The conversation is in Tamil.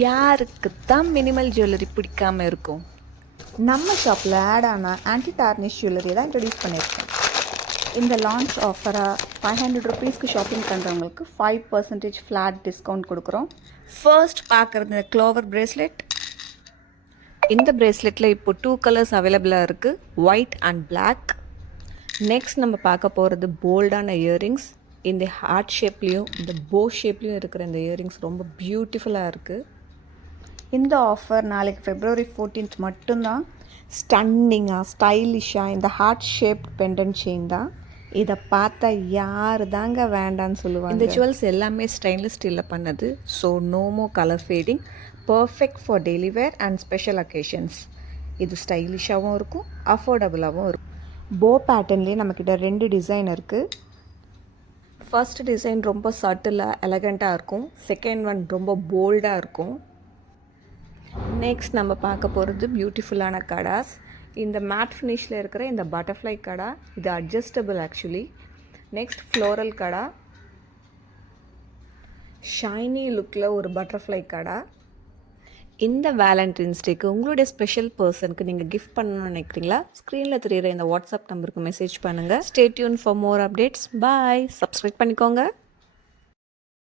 யாருக்கு தான் மினிமல் ஜுவல்லரி பிடிக்காம இருக்கும்? நம்ம ஷாப்பில் ஆட் ஆன ஆன்டி டார்னிஷ் ஜுவல்லரி தான் இன்ட்ரடியூஸ் பண்ணியிருக்கேன். இந்த லான்ச் ஆஃபராக 500 ருபீஸ்க்கு ஷாப்பிங் பண்ணுறவங்களுக்கு 5% ஃப்ளாட் டிஸ்கவுண்ட் கொடுக்குறோம். ஃபர்ஸ்ட் பார்க்குறது இந்த க்ளோவர் பிரேஸ்லெட். இந்த பிரேஸ்லெட்டில் இப்போ 2 கலர்ஸ் அவைலபிளாக இருக்குது, ஒயிட் அண்ட் பிளாக். நெக்ஸ்ட் நம்ம பார்க்க போகிறது போல்டான இயரிங்ஸ். இந்த ஹார்ட் ஷேப்லேயும் இந்த போ ஷேப்லேயும் இருக்கிற இந்த இயரிங்ஸ் ரொம்ப பியூட்டிஃபுல்லாக இருக்குது. இந்த ஆஃபர் நாளைக்கு February 14th மட்டும்தான். ஸ்டன்னிங்காக ஸ்டைலிஷாக இந்த ஹார்ட் ஷேப் பெண்டன்ட் செயின் தான். இதை பார்த்தா யார் தாங்க வேண்டான்னு சொல்லுவாங்க. இந்த ஜுவல்ஸ் எல்லாமே ஸ்டெயின்லெஸ் ஸ்டீலில் பண்ணது. So no more colour fading. Perfect for daily wear and special occasions. இது ஸ்டைலிஷாகவும் இருக்கும், அஃபோர்டபுளாகவும் இருக்கும். போ பேட்டர்ன்லேயே நம்மக்கிட்ட 2 டிசைன் இருக்குது. ஃபர்ஸ்ட் டிசைன் ரொம்ப சட்டிலாக எலகண்ட்டாக இருக்கும். செகண்ட் ஒன் ரொம்ப போல்டாக இருக்கும். நெக்ஸ்ட் நம்ம பார்க்க போகிறது பியூட்டிஃபுல்லான கடாஸ். இந்த மேட் ஃபினிஷில் இருக்கிற இந்த பட்டர்ஃப்ளை கடா, இது அட்ஜஸ்டபிள் ஆக்சுவலி. நெக்ஸ்ட் ஃப்ளோரல் கடா, ஷைனி லுக்கில் ஒரு பட்டர்ஃப்ளை கடா. இந்த வேலண்டைன்ஸ் டேக்கு உங்களுடைய ஸ்பெஷல் பர்சனுக்கு நீங்கள் கிஃப்ட் பண்ணணும்னு நினைக்கிறீங்களா? ஸ்க்ரீனில் தெரியுற இந்த வாட்ஸ்அப் நம்பருக்கு மெசேஜ் பண்ணுங்கள். Stay tune for more updates. Bye. Subscribe பண்ணிக்கோங்க.